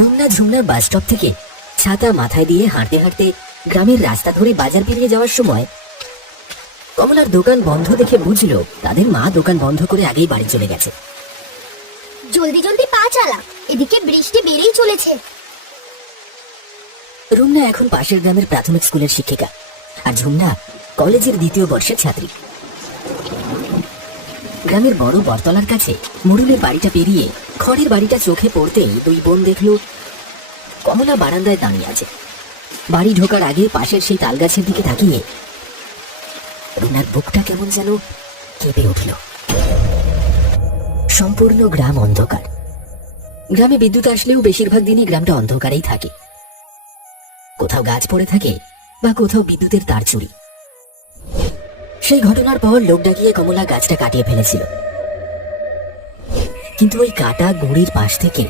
Rumna ঝুমনার bus stop থেকে ছাতা মাথায় দিয়ে হাঁটতে হাঁটতে গ্রামের রাস্তা ধরে বাজার পেরিয়ে যাওয়ার সময় কমলার দোকান বন্ধ দেখে বুঝলো তাদের মা দোকান বন্ধ করে আগেই বাড়ি চলে গেছে। জলদি জলদি পা চালা, এদিকে বৃষ্টি বেড়েই চলেছে। রুমনা এখন পাশের গ্রামের প্রাথমিক স্কুলের শিক্ষিকা, আর ঝুমনা কলেজের 2য় বর্ষের ছাত্রী। গ্রামের বড় বরতলার কাছে মুরুলের বাড়িটা পেরিয়ে খড়ের বাড়িটা চোখে পড়তেই দুই বোন দেখল কমলা বারান্দায় দাঁড়িয়ে আছে। বাড়ি ঢোকার আগে পাশের সেই তালগাছের দিকে তাকিয়ে রুনার বুকটা কেমন যেন কেঁপে উঠল। সম্পূর্ণ গ্রাম অন্ধকার। গ্রামে বিদ্যুৎ আসলেও বেশিরভাগ দিনই গ্রামটা অন্ধকারেই থাকে। কোথাও গাছ পড়ে থাকে বা কোথাও বিদ্যুতের তার চুরি। সেই ঘটনার পর লোক ডাকিয়ে কমলা গাছটা কাটিয়ে ফেলেছিল, কিন্তু ওই কাটা গুঁড়ির পাশ থেকে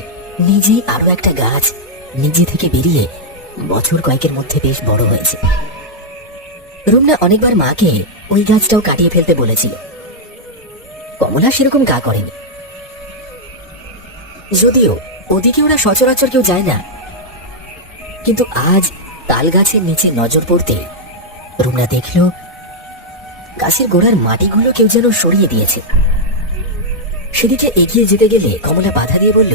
নিজেই আরো একটা গাছ নিজে থেকে বেরিয়ে বছর কয়েকের মধ্যে বেশ বড় হয়েছে। রুমনা অনেকবার মাকে ওই গাছটাও কাটিয়ে ফেলতে বলেছিল, কমলা সেরকম গা করেনি। যদিও ওদিকে ওরা সচরাচর কেউ যায় না, কিন্তু আজ তাল গাছের নিচে নজর পড়তে রুমনা দেখল গাছের গোড়ার মাটিগুলো কেউ যেন সরিয়ে দিয়েছে। সেদিকে এগিয়ে যেতে গেলে কমলা বাধা দিয়ে বলল,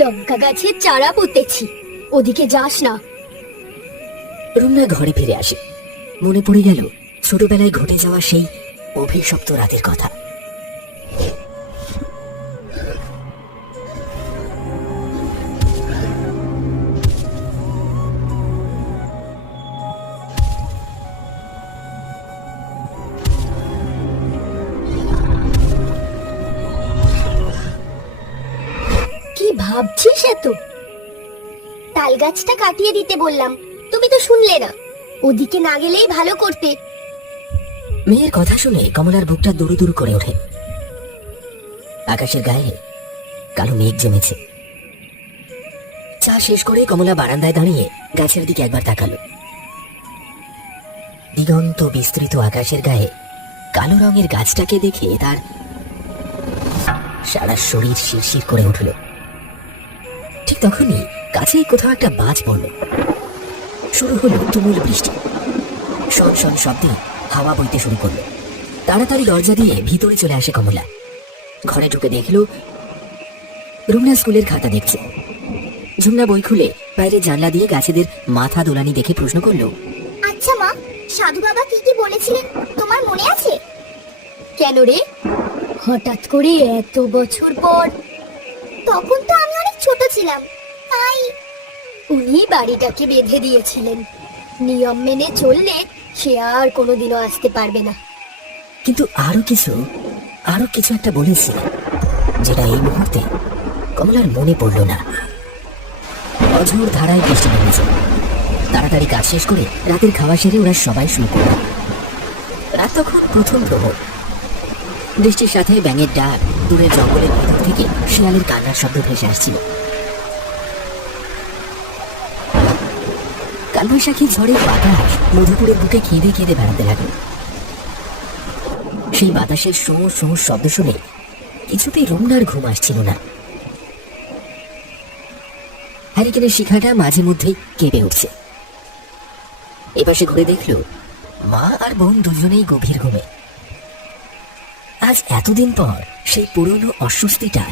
লঙ্কা গাছের চারা পুঁতেছি, ওদিকে যাস না। রুমনা ঘরে ফিরে আসে। মনে পড়ে গেল ছোটবেলায় ঘটে যাওয়া সেই অভিশপ্ত রাতের কথা। কি ভাবছিস এত? তাল গাছটা কাটিয়ে দিতে বললাম, তুমি তো শুনলে না। ওদিকে না গেলেই ভালো করতে। মেয়ের কথা শুনে কমলার বুকটা দুরু দুরু করে ওঠে। আকাশের গায়ে কালো মেঘ জমেছে। চা শেষ করে কমলা বারান্দায় দাঁড়িয়ে গাছের দিকে একবার তাকালো। দিগন্ত বিস্তৃত আকাশের গায়ে কালো রঙের গাছটাকে দেখে তার সারা শরীর শিরশির করে উঠল। ঠিক তখনই কাছেই কোথাও একটা বাজ পড়ল। শুরু হলো তুমুল বৃষ্টি। শন শন শব্দে হাওয়া বইতে শুরু করলো। তাড়াতাড়ি দরজা দিয়ে ভিতরে চলে আসে কমলা। ঘরে ঢুকে দেখলো রুমনা স্কুলের খাতা দেখছে। ঝুমনা বই খুলে বাইরে জানলা দিয়ে গাছেদের মাথা দোলানি দেখে প্রশ্ন করলো, আচ্ছা মা, সাধু বাবা কি কি বলেছিলেন তোমার মনে আছে? কেন রে, হঠাৎ করে এত বছর পর? তখন তো আমি অনেক ছোট ছিলাম, তাই উনি বাড়িটাকে বেঁধে দিয়েছিলেন। নিয়ম মেনে চললে সে আর কোনোদিনও আসতে পারবে না। কিন্তু আরো কিছু একটা বলেছিল, যেটা এই মুহূর্তে কমলার মনে পড়ল না। অঝোর ধারায় বৃষ্টি নেমেছে। তাড়াতাড়ি কাজ শেষ করে রাতের খাওয়া সেরে ওরা সবাই শুরু করল। রাত তখন প্রথম প্রহর। বৃষ্টির সাথে ব্যাঙের ডাক, দূরের জঙ্গলের ভিতর থেকে শিয়ালের কান্নার শব্দ ভেসে আসছিল। কালবৈশাখী ঝড়ের বাতাস মধুপুরের বুকে কেঁদে কেঁদে বেড়াতে লাগলো। সেই বাতাসের শোঁ শোঁ শব্দ শুনে কিছুতেই রুমনার ঘুম আসছিল না। হ্যারিকেনের শিখাটা মাঝে মধ্যেই কেঁপে উঠছে। এপাশে ঘুরে দেখল মা আর বোন দুজনেই গভীর ঘুমে। আজ এতদিন পর সেই পুরনো অস্বস্তিটা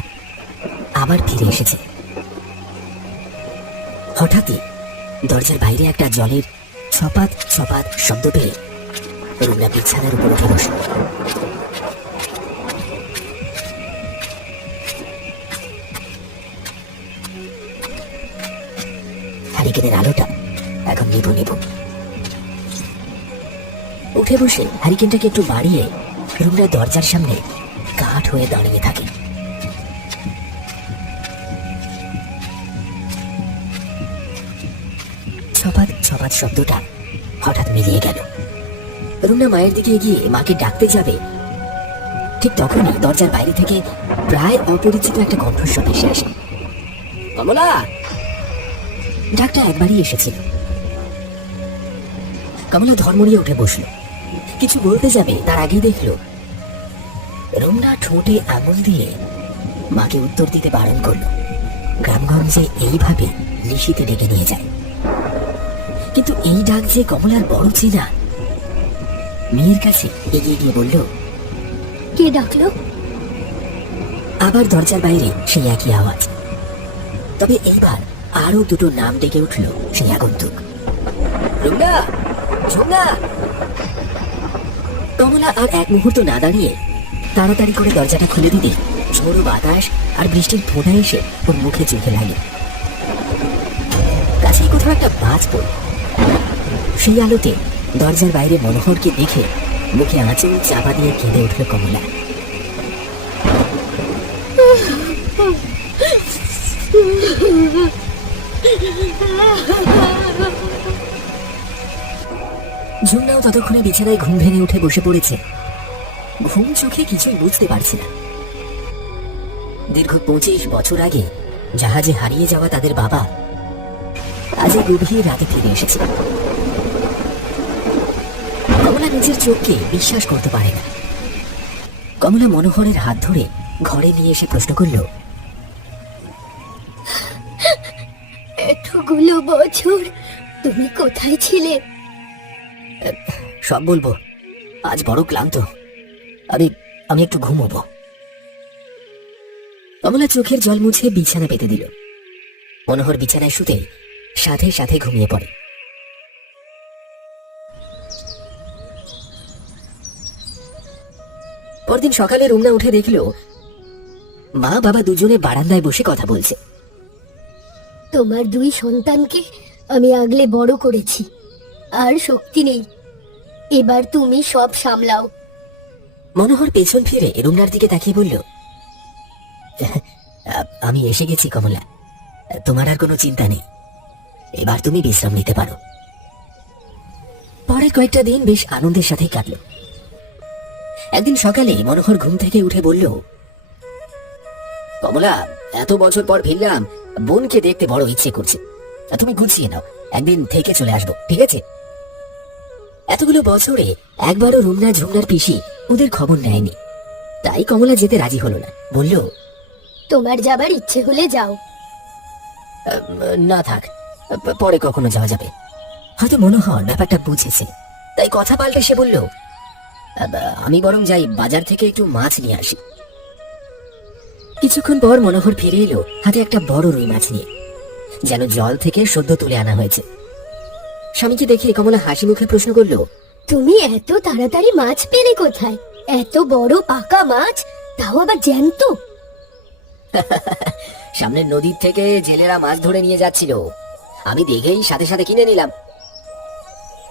আবার ফিরে এসেছে। হঠাৎই দরজার বাইরে একটা জলের ছপাত ছপাত শব্দ পেয়ে রুমনা বিছানার উপর উঠে বসল। হ্যারিকেনের আলোটা এখন নিভু নিভু। উঠে বসে হ্যারিকেনটাকে একটু বাড়িয়ে রুমনা দরজার সামনে কাঠ হয়ে দাঁড়িয়ে থাকে। ছপাত ছপাত শব্দটা হঠাৎ মিলিয়ে গেল। রুমনা মায়ের দিকে এগিয়ে মাকে ডাকতে যাবে, ঠিক তখনই দরজার বাইরে থেকে প্রায় অপরিচিত একটা কণ্ঠস্বর ভেসে আসে। কমলা! ডাকটা একবারই এসেছিল। কমলা ধর্মড়িয়ে উঠে বসল। কিছু বলতে যাবে তার আগেই দেখল রুমনা ঠোঁটে আঙুল দিয়ে মাকে উত্তর দিতে বারণ করল। গ্রামগঞ্জে এইভাবে নিশিতে ডেকে নিয়ে যায়। কিন্তু এই ডাক যে কমলার বড় চেনা। মেয়ের কাছে এগিয়ে গিয়ে বলল, কে ডাকলো? আবার দরজার বাইরে সেই একই আওয়াজ, তবে এইবার আরো দুটো নাম ডেকে উঠল সেই আগন্তুক। রুমনা, ঝুমনা। কমলা আর এক মুহূর্ত না দাঁড়িয়ে তাড়াতাড়ি করে দরজাটা খুলে দিতে ঝোড়ো বাতাস আর বৃষ্টির ফোঁটা এসে ওর মুখে চোখে লাগে। কাছেই কোথাও একটা বাজ পড়ল। সেই আলোতে দরজার বাইরে মনোহরকে দেখে মুখে আঁচল চাপা দিয়ে কেঁদে উঠল কমলা। ঝুমনাও ততক্ষণে বিছানায় ঘুম ভেঙে উঠে বসে পড়েছে। ঘুম চোখে কিছুই বুঝতে পারছে না। দীর্ঘ 25 বছর আগে জাহাজে হারিয়ে যাওয়া তাদের বাবা আজ এই গভীর রাতে ফিরে এসেছে। কমলা নিজের চোখকে বিশ্বাস করতে পারে না। কমলা মনোহরের হাত ধরে ঘরে নিয়ে এসে প্রশ্ন করল, এতগুলো বছর তুমি কোথায় ছিলে? সব বলবো, আজ বড় ক্লান্ত, আমি একটু ঘুমোবো। কমলা চোখের জল মুছে বিছানা পেতে দিল। মনোহর বিছানায় শুতে সাথে সাথে ঘুমিয়ে পড়ে। পরদিন সকালে রুমনা উঠে দেখল মা বাবা দুজনে বারান্দায় বসে কথা বলছে। তোমার দুই সন্তানকে আমি আগলে বড় করেছি, আর শক্তি নেই, এবার তুমি সব সামলাও। মনোহর পেছন ফিরে রুমনার দিকে তাকিয়ে বলল, আমি এসে গেছি কমলা, তোমার আর কোনো চিন্তা নেই, এবার তুমি বিশ্রাম নিতে পারো। পরের কয়েকটা দিন বেশ আনন্দের সাথেই কাটল। একদিন সকালে মনোহর ঘুম থেকে উঠে বলল, কমলা, এত বছর পর ফিরলাম, বোনকে দেখতে বড় ইচ্ছে করছে, তুমি গুছিয়ে নাও, একদিন থেকে চলে আসবো, ঠিক আছে? এতগুলো বছরে একবারও রুমনা ঝুমনার পিসি ওদের খবর নেয়নি, তাই কমলা যেতে রাজি হলো না। বলল, তোমার যাবার ইচ্ছে হলে যাও। না থাক, পরে কখনো যাওয়া যাবে। হয়তো মনোহর ব্যাপারটা বুঝেছে, তাই কথা পাল্টে সে বলল, আমি বরং যাই, বাজার থেকে একটু মাছ নিয়ে আসি। কিছুক্ষণ পর মনোহর ফিরে এলো হাতে একটা বড় রুই মাছ নিয়ে, যেন জল থেকে সদ্য তুলে আনা হয়েছে। স্বামীকে দেখে কমলা হাসি মুখে প্রশ্ন করল, তুমি এত তাড়াতাড়ি মাছ পেলে কোথায়? এত বড় পাকা মাছ, তাও আবার জ্যান্ত। সামনের নদীর থেকে জেলেরা মাছ ধরে নিয়ে যাচ্ছিল, আমি দেখেই সাথে সাথে কিনে নিলাম।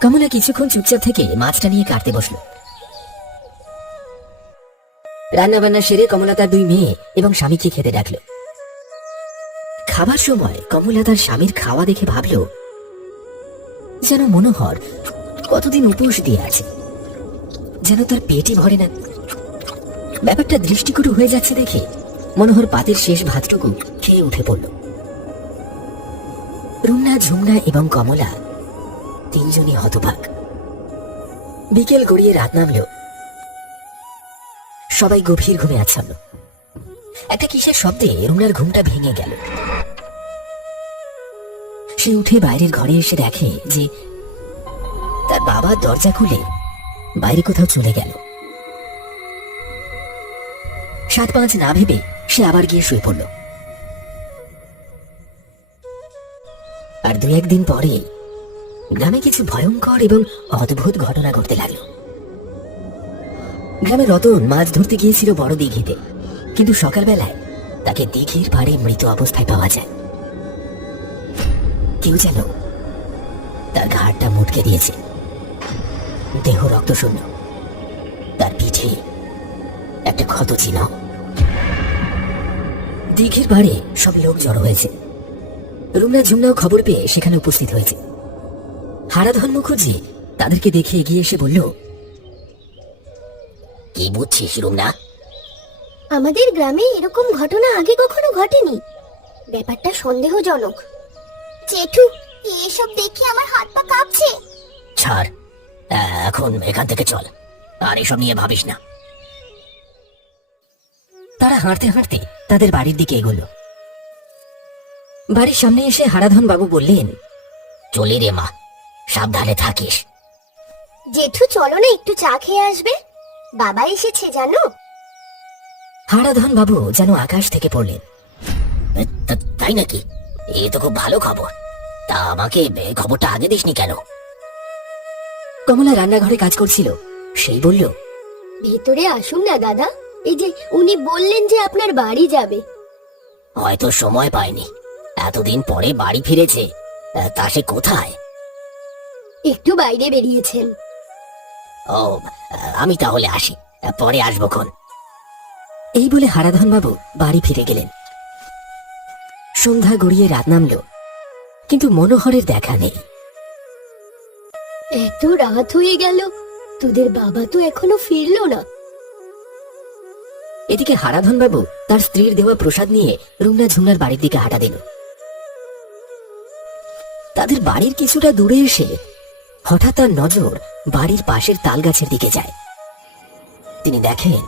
কমলা কিছুক্ষণ চুপচাপ থেকে মাছটা নিয়ে কাটতে বসলো। রান্না বান্না সেরে কমলা তার দুই মেয়ে এবং স্বামীকে খেতে ডাকলো। খাবার সময় কমলা তার স্বামীর খাওয়া দেখে ভাবল, যেন মনোহর কতদিন উপোস দিয়ে আছে, যেন তার পেটই ভরে না। ব্যাপারটা দৃষ্টিকটু হয়ে যাচ্ছে দেখে মনোহর পাতের শেষ ভাতটুকু খেয়ে উঠে পড়ল। রুমনা, ঝুমনা এবং কমলা তিনজনই হতবাক। বিকেল গড়িয়ে রাত নামল। সবাই গভীর ঘুমে আচ্ছন্ন। একটা কিসের শব্দে রুমনার ঘুমটা ভেঙে গেল। সে উঠে বাইরের ঘরে এসে দেখে যে তার বাবা দরজা খুলে বাইরে কোথাও চলে গেল। 7-5 না ভেবে সে আবার গিয়ে শুয়ে পড়ল। আর 2-1 দিন পরে গ্রামে কিছু ভয়ঙ্কর এবং অদ্ভুত ঘটনা ঘটতে লাগলো। গ্রামে রতন মাছ ধরতে গিয়েছিল বড় দিঘিতে, কিন্তু সকালবেলায় তাকে দিঘির পাড়ে মৃত অবস্থায় পাওয়া যায়। কেউ যেন তার ঘাড়টা মুটকে দিয়েছে, দেহ রক্তশূন্য, তার পিঠে একটা ক্ষত চিহ্ন। দিঘির পাড়ে সব লোক জড়ো হয়েছে। রুমনা, ঝুমনাও খবর পেয়ে সেখানে উপস্থিত হয়েছে। হারাধন মুখুজ্জি তাদেরকে দেখে এগিয়ে এসে বলল, কি বুঝছিস রুমনা? আমাদের গ্রামে এরকম ঘটনা আগে কখনো ঘটেনি, ব্যাপারটা সন্দেহজনক। জেঠু, এসব দেখে আমার হাত পা কাঁপছে। ছাড়, এখন এখান থেকে চল, আর এসব নিয়ে ভাবিস না। তারা হাঁটতে হাঁটতে তাদের বাড়ির দিকে এগোলো। বাড়ির সামনে এসে হারাধন বাবু বললেন, চলি রে মা, সাবধানে থাকিস। জেঠু চলো না একটু চা খেয়ে আসবে, বাবা এসেছে জানো। হারাধন বাবু যেন আকাশ থেকে পড়লেন। তাই নাকি? এ তো খুব ভালো খবর। তা আমাকে খবরটা আগে দিসনি কেন? কমলা রান্নাঘরে কাজ করছিল, সেই বলল, ভেতরে আসুন না দাদা, এই যে উনি বললেন যে আপনার বাড়ি যাবে। হয়তো সময় পায়নি, এতদিন পরে বাড়ি ফিরেছে, তা সে কোথায়? একটু বাইরে বেরিয়েছেন। ও, আমি তাহলে আসি, পরে আসবক্ষণ। এই বলে হারাধন বাবু বাড়ি ফিরে গেলেন। সন্ধ্যা গড়িয়ে রাত নামল, কিন্তু মনোহরের দেখা নেই। এত রাত হয়ে গেল, তোদের বাবা তো এখনো ফিরলো না। এদিকে হারাধন বাবু তার স্ত্রীর দেওয়া প্রসাদ নিয়ে রুমনা ঝুমনার বাড়ির দিকে হাঁটা দিল। তাদের বাড়ির কিছুটা দূরে এসে হঠাৎ তার নজর বাড়ির পাশের তাল গাছের দিকে যায়। তিনি দেখেন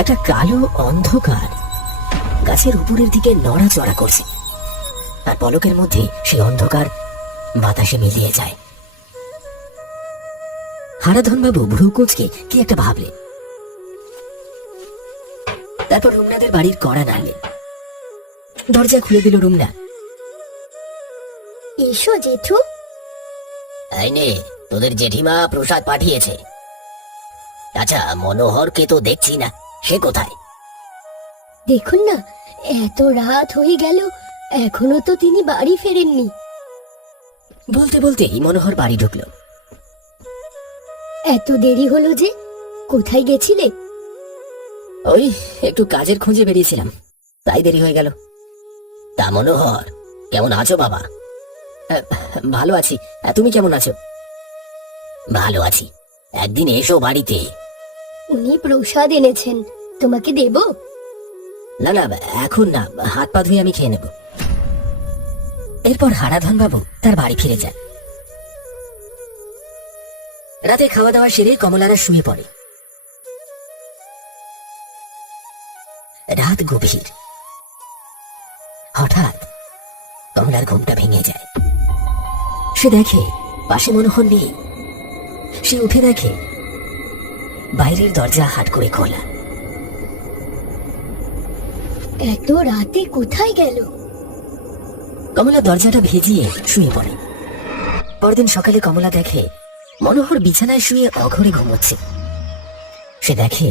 একটা কালো অন্ধকার গাছের উপরের দিকে নড়াচড়া করছে, আর পলকের মধ্যে সেই অন্ধকার বাতাসে মিলিয়ে যায়। হারাধন বাবু ভ্রু কুঁচকে কি একটা ভাবলেন, তারপর রুমনাদের বাড়ির কড়া নাড়লেন। দরজা খুলে দিল রুমনা। এসো জেঠু। এই নে, তোদের জেঠিমা প্রসাদ পাঠিয়েছে। আচ্ছা, মনোহরকে তো দেখছি না, সে কোথায়? দেখুন না, এত রাত হয়ে গেল, এখনো তো তিনি বাড়ি ফেরেননি। বলতে বলতেই মনোহর বাড়ি ঢুকল। এত দেরি হলো যে, কোথায় গেছিলে? ওই একটু কাজের খোঁজে বেরিয়েছিলাম, তাই দেরি হয়ে গেল। তা মনোহর, কেমন আছো বাবা? ভালো আছি, তুমি কেমন আছো? ভালো আছি, একদিন এসো বাড়িতে। উনি প্রসাদ এনেছেন, তোমাকে দেব? না না, এখন না, হাত পা ধুয়ে আমি খেয়ে নেব। এরপর হারাধন বাবু তার বাড়ি ফিরে যান। রাতে খাওয়া দাওয়া সেরে কমলারা শুয়ে পড়ে। রাত গভীর। হঠাৎ কমলার ঘুমটা ভেঙে যায়। সে দেখে পাশে মনোহর নেই। সে উঠে দেখে বাইরের দরজা হাট করে খোলা। এত রাতে কোথায় গেল? কমলা দরজাটা ভেজিয়ে শুয়ে পড়ে। পরদিন সকালে কমলা দেখে মনোহর বিছানায় শুয়ে অঘরে ঘুমোচ্ছে। সে দেখে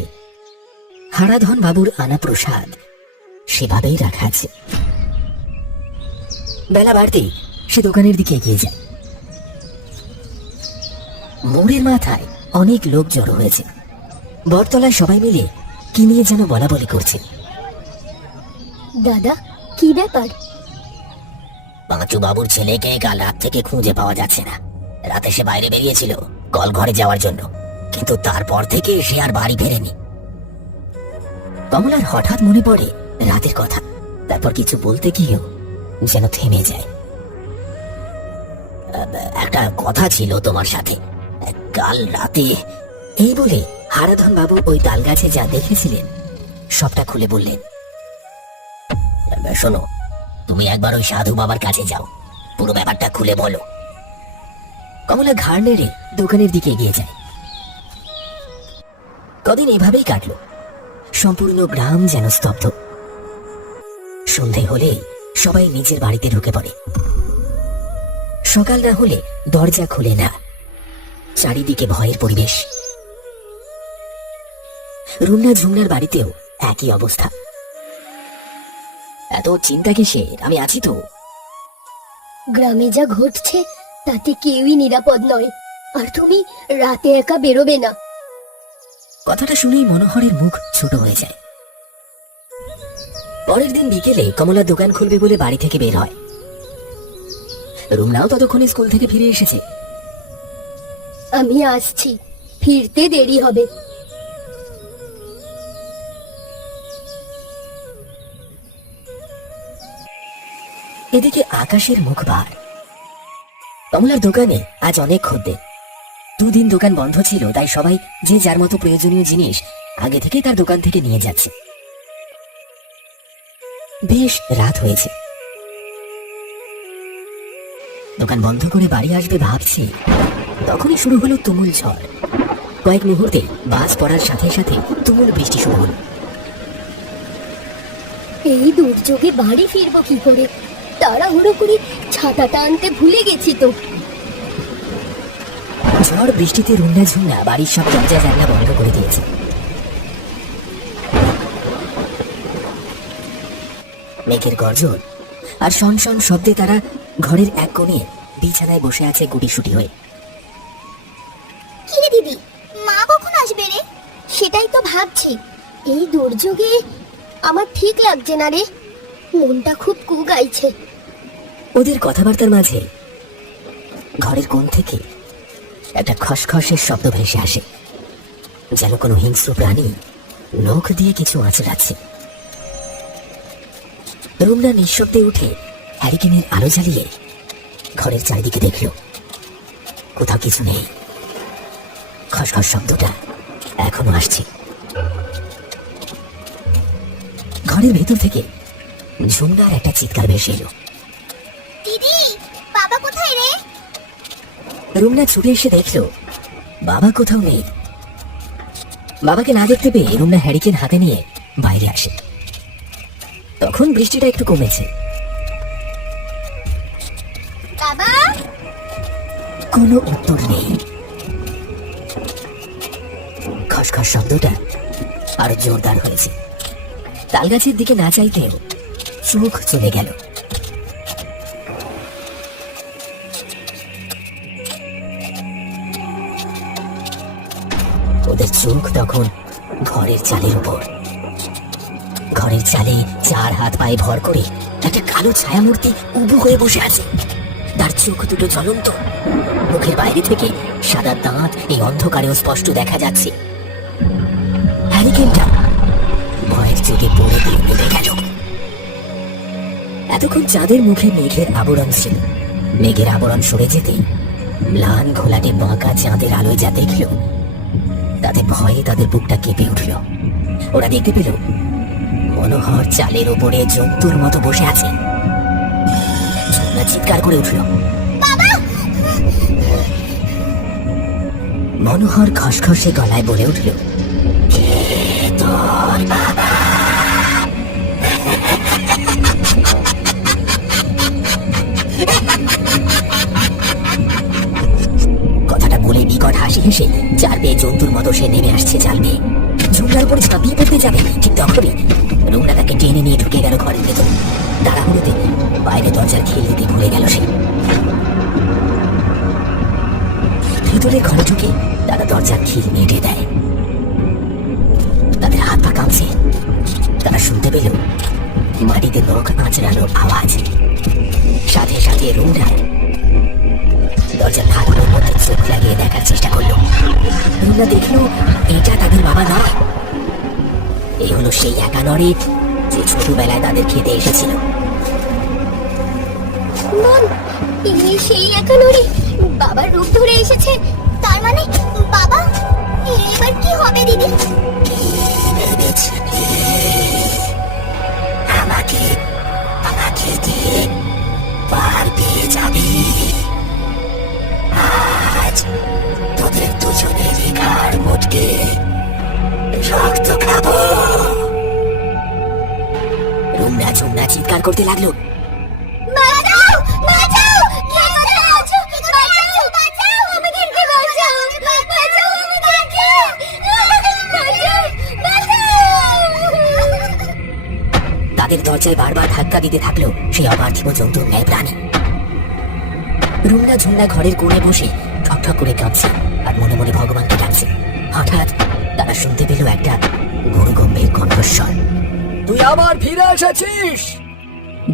হারাধন বাবুর আনা প্রসাদ সেভাবেই রাখা আছে। বেলা বাড়তেই সে দোকানের দিকে এগিয়ে যায়। মোড়ের মাথায় অনেক লোক জড়ো হয়েছে। বটতলায় সবাই মিলে কি নিয়ে যেন বলা বলি করছে। দাদা, কি ব্যাপার? পাঁচু বাবুর ছেলেকে কাল রাত থেকে খুঁজে পাওয়া যাচ্ছে না। রাতে সে বাইরে বেরিয়েছিল কল ঘরে যাওয়ার জন্য, কিন্তু তারপর থেকে সে আর বাড়ি ফেরেনি। কমলার হঠাৎ মনে পড়ে রাতের কথা, তারপর কিছু বলতে গিয়েও যেন থেমে যায়। একটা কথা ছিল তোমার সাথে কাল রাতে। এই বলে হারাধন বাবু ওই তাল গাছে যা দেখেছিলেন সবটা খুলে বললেন। শোনো, তুমি একবার ওই সাধু বাবার কাছে যাও, পুরো ব্যাপারটা খুলে বলো। কমলা ঘাড় নেড়ে দোকানের দিকে এগিয়ে যায়। কদিন এভাবেই কাটলো। সম্পূর্ণ গ্রাম যেন স্তব্ধ। সন্ধে হলে সবাই নিজের বাড়িতে ঢুকে পড়ে। সকাল না হলে দরজা খুলে না। চারিদিকে ভয়ের পরিবেশ। রুমনা ঝুমনার বাড়িতেও একই অবস্থা। এত চিন্তা কিসের, আমি আছি তো। গ্রামে যা ঘটছে তাতে কেউই নিরাপদ নয়, আর তুমি রাতে একা বেরোবে না। কথাটা শুনেই মনোহরের মুখ ছোট হয়ে যায়। পরের দিন বিকেলে কমলা দোকান খুলবে বলে বাড়ি থেকে বের হয়। রুমনাও ততক্ষণে স্কুল থেকে ফিরে এসেছে। আমি আসছি, ফিরতে দেরি হবে। এদিকে আকাশের মুখ বার। কমলার দোকানে আজ অনেক খদ্দের। দুদিন দোকান বন্ধ ছিল, তাই সবাই যে যার মতো প্রয়োজনীয় জিনিস আগে থেকেই তার দোকান থেকে নিয়ে যাচ্ছে। বেশ রাত হয়েছে, দোকান বন্ধ করে বাড়ি আসবে ভাবছি, তখনই শুরু হলো তুমুল ঝড়। কয়েক মুহূর্তে বাজ পড়ার সাথে সাথে তুমুল বৃষ্টি শুরু হলো। এই দুর্যোগে বাড়ি ফিরবো কি করে? তাড়াহুড়ো করে ছাতাটা আনতে ভুলে গেছি তো। ঝড় বৃষ্টিতে রুন্না ঝুন্না বাড়ির সব দরজা জানলা বন্ধ করে দিয়েছে। মেঘের গর্জন আর শন শন শব্দে তারা ঘরের এক কোণে বিছানায় বসে আছে গুটিসুটি হয়ে। কি রে দিদি, মা কখন আসবে রে? সেটাই তো ভাবছি। এই দুর্যোগে আমার ঠিক লাগছে না রে, মনটা খুব কুগাইছে। ওদের কথাবার্তার মাঝে ঘরের কোণ থেকে একটা খসখসের শব্দ ভেসে আসে, যেন কোনো হিংস্র প্রাণী নখ দিয়ে কিছু আঁচড়াচ্ছে। রুমনা নিঃশব্দে উঠে হ্যারিকেনের আলো জ্বালিয়ে ঘরের চারিদিকে দেখল, কোথাও কিছু নেই। খসখস শব্দটা এখনো আসছে। ঘরের ভেতর থেকে ঝুমনার একটা চিৎকার ভেসে এলো, দিদি, বাবা কোথায় রে? রুমনা ছুটে এসে দেখল বাবা কোথাও নেই। বাবাকে না দেখতে পেয়ে রুমনা হ্যারিকেন হাতে নিয়ে বাইরে আসে। তখন বৃষ্টিটা একটু কমেছে। বাবা! কোনো উত্তর নেই। খসখস শব্দটা আরো জোরদার হয়েছে। তালগাছের দিকে না চাইতেও চোখ চলে গেল। ওদের চোখ তখন ঘরের চালের উপর। ঘরের চালে চার হাত পায়ে ভর করে একটা কালো ছায়ামূর্তি উবু হয়ে বসে আছে। তার চোখ দুটো জ্বলন্ত, মুখের বাইরে থেকে সাদা দাঁত এই অন্ধকারেও স্পষ্ট দেখা যাচ্ছে। হ্যারিকেনটা ভয়ের চোটে পড়ে দিয়ে নেমে গেল। এতক্ষণ চাঁদের মুখে মেঘের আবরণ ছিল। মেঘের আবরণ সরে যেতে ম্লান ঘোলাটে বাঁকা চাঁদের আলোয় যা দেখল, তাতে ভয়ে তাদের বুকটা কেঁপে উঠল। ওরা দেখতে পেল মনোহর চালের উপরে জন্তুর মতো বসে আছে। ঝুমনা চিৎকার করে উঠল, মনোহর খসখসে গলায় বলে উঠল, কে তোর বাবা? কথাটা বলে বিকট হাসি হেসে চার পেয়ে জন্তুর মতো সে নেমে আসছে জাল বেয়ে। ঝুমনার উপরে ঝাঁপিয়ে পড়তে যাবে, ঠিক তখনই রুমনা তাকে টেনে নিয়ে ঢুকে গেল ঘরের ভেতর। তাড়াহুড়োতে বাইরে দরজার খিল দিতে ভুলে গেল সে। ভেতরে ঘরে ঢুকে তারা দরজার খিল নেড়ে দেয়। তাদের হাত পা কাঁপছে। তারা শুনতে পেল মাটিতে নখ আঁচড়ানোর আওয়াজ। সাথে সাথে রুমনা দরজার ফাটলের মধ্যে চোখ লাগিয়ে দেখার চেষ্টা করলো। রুমনা দেখলো এটা তাদের বাবা নয়, এই হলো সেই একা নরে যে ছোটবেলায় তাদের খেতে এসেছিল। মন, এই সেই একা নরে বাবার রূপ ধরে এসেছে। তার মানে বাবা, এবার কি হবে দিদি? আমাকে আমাকে দিয়ে পার পেয়ে যাবি। আজ তোদের দুজনেরই ঘাড় মোটকে রক্ত খাবো। রুমনা ঝুমনা চিৎকার করতে লাগলো, বাঁচাও, বাঁচাও! কে কোথায় আছো? বাঁচাও, বাঁচাও! আমাদেরকে বাঁচাও! বাঁচাও আমাদেরকে! বাঁচাও, বাঁচাও! তাদের দরজায় বারবার ধাক্কা দিতে থাকলো সেই অপার্থিব জন্তুর ন্যায় প্রাণী। রুমনা ঝুমনা ঘরের কোণে বসে ঠকঠক করে কাঁপছে আর মনে মনে ভগবানকে ডাকছে। হঠাৎ তারা শুনতে পেল একটা গুরু গম্ভীর কণ্ঠস্বর, তুই আবার ফিরে এসেছিস।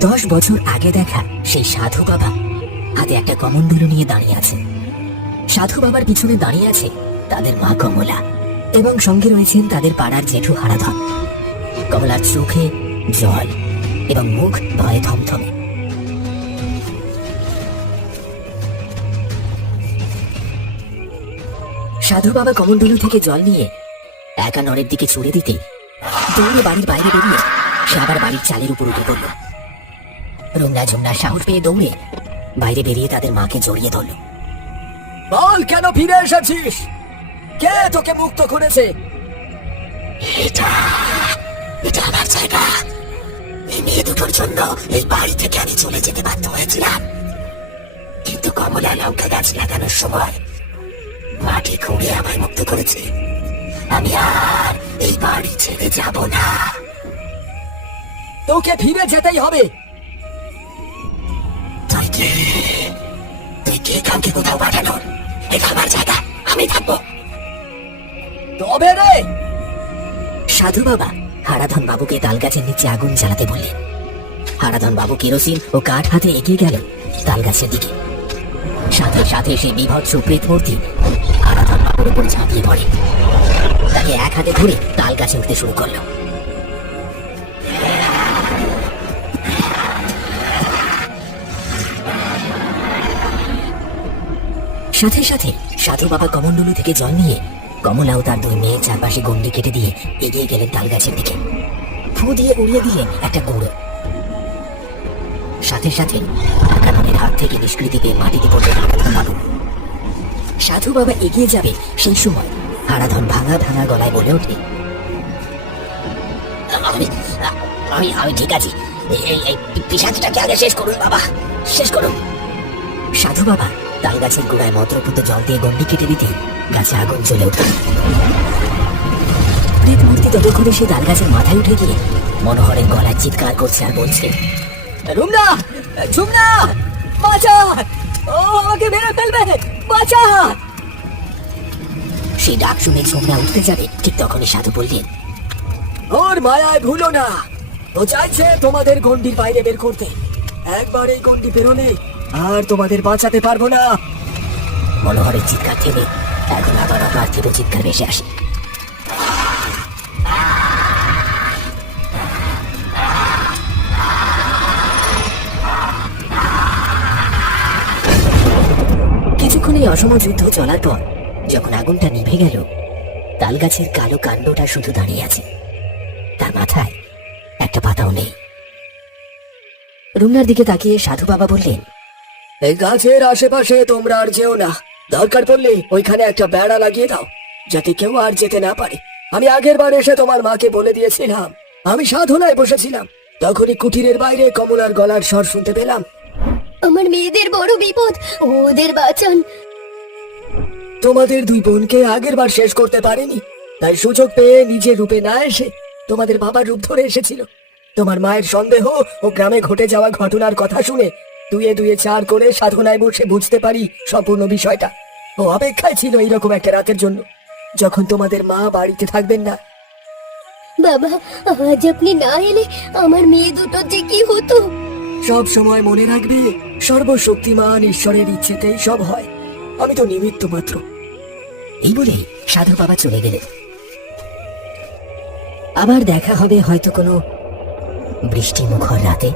10 বছর আগে দেখা সেই সাধু বাবা হাতে একটা কমণ্ডলু নিয়ে দাঁড়িয়ে আছে। সাধু বাবার পিছনে দাঁড়িয়ে আছে তাদের মা কমলা এবং সঙ্গে রয়েছেন তাদের পাড়ার জেঠু হারাধন। কমলার চোখে জল এবং মুখ ভয়ে থমথমে। সাধু বাবা কমণ্ডলু থেকে জল নিয়ে একা নরের দিকে ছুড়ে দিতে দৌড়ে বাড়ির বাইরে বেরিয়ে সে আবার বাড়ির চালের উপর উঠে পড়ল। রুমনা ঝুমনা সাহস পেয়ে দৌড়ে বাইরে বেরিয়ে তাদের মাকে জড়িয়ে ধরল। বল, কেন ফিরে এসেছিস? কে তোকে মুক্ত করেছে? এটা এটা আমার জায়গা। এই মেয়ে দুটোর জন্য এই বাড়ি থেকে আমি চলে যেতে বাধ্য হয়েছিলাম, কিন্তু কমলা লঙ্কা গাছ লাগানোর সময় মাটি খুঁড়ে আমায় মুক্ত করেছে। আমি আর এই বাড়ি ছেড়ে যাব না। তোকে ফিরে যেতেই হবে। তুই কে কাউকে কোথাও পাঠানোর? এটা আমার জায়গা, আমি থাকবো। তবে রে, সাধু বাবা হারাধন বাবুকে তাল গাছের নিচে আগুন জ্বালাতে বললেন। হারাধন বাবু কেরোসিন ও কাঠ হাতে এগিয়ে গেলেন তাল গাছের দিকে। সাথে সাথে সেই বিভৎস প্রেত মূর্তি হারাধন বাবুর উপর ঝাঁপিয়ে পড়ে, তাকে এক হাতে ধরে তাল গাছে উঠতে শুরু করলো। সাথে সাথে সাধু বাবা কমণ্ডলু থেকে জল নিয়ে কমলা ও তার দুই মেয়ে চারপাশে গন্ডি কেটে দিয়ে এগিয়ে গেলেন তাল গাছের দিকে। ফু দিয়ে উড়িয়ে দিলেন একটা গুঁড়ো। সাথে সাথে কাননের হাত থেকে নিষ্কৃতি পেয়ে মাটিতে পড়ে হারাধন বাবু। সাধু বাবা এগিয়ে যাবে সেই সময় হারাধন ভাঙা ভাঙা গলায় বলে ওঠে, আমি আমি ঠিক আছি, এই পিশাচটাকে আগে শেষ করুন বাবা, শেষ করুন। সাধু বাবা তাল গাছের গোড়ায় মন্ত্রপুত জল দিয়ে গন্ডি কেটে দিতে গাছে আগুন জ্বলে উঠল। প্রেত মূর্তি ততক্ষণে সে তাল গাছের মাথায় উঠে গিয়ে মনোহরের গলায় চিৎকার করছে আর বলছে, রুমনা, ঝুমনা, বাঁচা, ও আমাকে মেরে ফেলবে, বাঁচা। সেই ডাক শুনে ঝুমনা উঠতে যাবে, ঠিক তখনই সাধু বললেন, ওর মায়ায় ভুলো না, ও চাইছে তোমাদের গন্ডির বাইরে বের করতে। একবার এই গন্ডি পেরোলে আর তোমাদের বাঁচাতে পারবো না। মনোহরের চিৎকার থেমে এখন আবার অপার্থিব চিৎকার ভেসে আসে। কিছুক্ষণ এই অসম যুদ্ধ চলার পর যখন আগুনটা নিভে গেল, তাল গাছের কালো কাণ্ডটা শুধু দাঁড়িয়ে আছে, তার মাথায় একটা পাতাও নেই। রুমনার দিকে তাকিয়ে সাধু বাবা বললেন, এই গাছের আশেপাশে তোমরা আর যেও না, দরকার পড়লে ওইখানে একটা বেড়া লাগিয়ে দাও, যাতে কেউ আর যেতে না পারে। আমি আগের বার এসে তোমার মাকে বলে দিয়েছিলাম, আমি সাধনায় বসেছিলাম, তখনই কুটিরের বাইরে কমলার গলার স্বর শুনতে পেলাম, আমার মেয়েদের বড় বিপদ, ওদের বাঁচান। তোমাদের দুই বোনকে আগের বার শেষ করতে পারেনি, তাই সুযোগ পেয়ে নিজের রূপে না এসে তোমাদের বাবার রূপ ধরে এসেছিল। তোমার মায়ের সন্দেহ ও গ্রামে ঘটে যাওয়া ঘটনার কথা শুনে দুয়ে দুয়ে চার করে সাধনায় বসে বুঝতে পারি সম্পূর্ণ বিষয়টা। ও অপেক্ষায় ছিল এইরকম একটা রাতের জন্য, যখন তোমাদের মা বাড়িতে থাকবেন না। বাবা, আজ আপনি না এলে আমার মেয়ে দুটোর যে কি হতো। সব সময় মনে রাখবে, সর্বশক্তিমান ঈশ্বরের ইচ্ছেতেই সব হয়, আমি তো নিমিত্ত মাত্র। এই বলে সাধু বাবা চলে গেলেন। আবার দেখা হবে হয়তো কোনো বৃষ্টি মুখর রাতে।